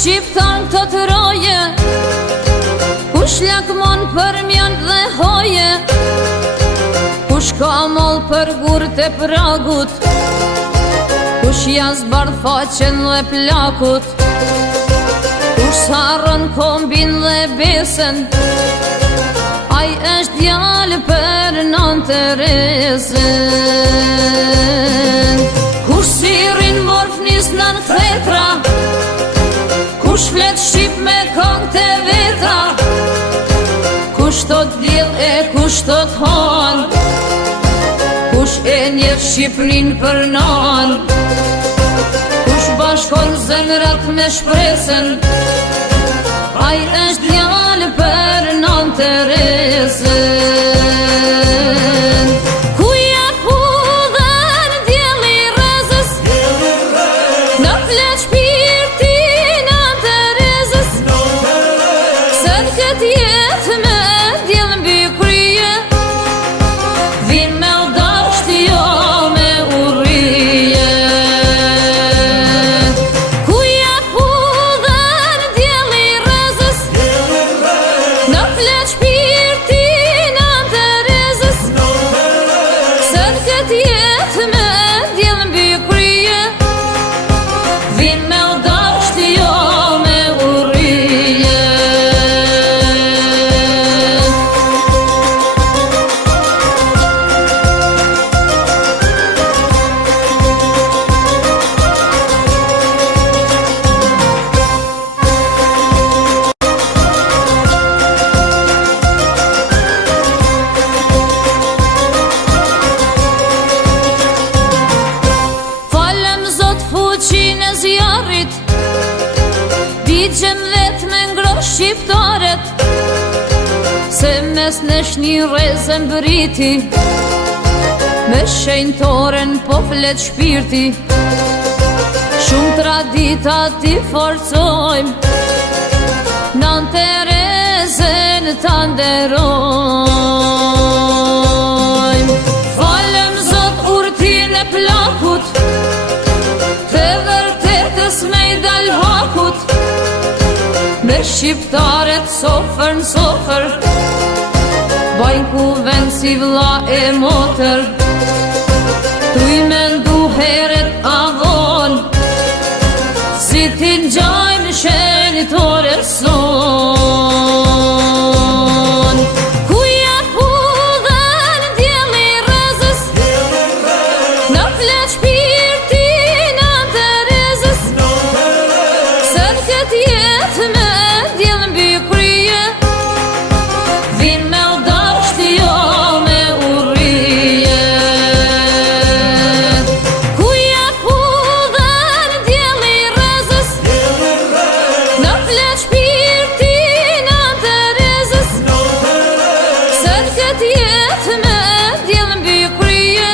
shqiptar të të roje, kush lakmon për mjan dhe hoje, kush ka moll për gurët e pragut, kush jas bardh faqen dhe plakut, kush sarën kombin dhe besen, ai është djalë për Nën Teresën. Kush sirin morfnis nën kthetra, kush flet shqip me këngë të vetra, kush thot diell e kush thot han, kush e njeh Shqipnin për nan, kush bashkon zemrat me shpresën, ai është djalë për Nën Teresën. Kuja hudhen djeli rrezës, në flet shpirti Nën Teresës, se n'ket jetë me djel mbi krye, vin me u dasht jo me urrije. Kuja hudhen djeli rrezës, në flet shpirti Nën Teresës, se n'ket jetë me djel mbi krye, vin me u dasht jo me urrije. Falem Zot fuqin e zjarrit, digjem vet me ngroh shqiptaret, se mes nesh një rrezë mbriti, me shenjtoren po flet shpirti, shumë tradita ti forcojmë, Nën Teresën ta nderojmë. Falem Zot urtin e plakut, të vërtetës me i dal hakut, me shqiptaret sofër në sofër, bajnë kuvend si vlla e motër, tuj me ndu heret avon, si ti n'gjajnë shenjtore son. Kuja hudhen djeli rrezës, në flet shpirti Nën Teresës, se n'ket jetë me djel mbi krye, vin me u dasht jo me urrije. Kuja hudhen djeli rrezës, në flet shpirti Nën Teresës, se n'ket jetë me djel mbi krye,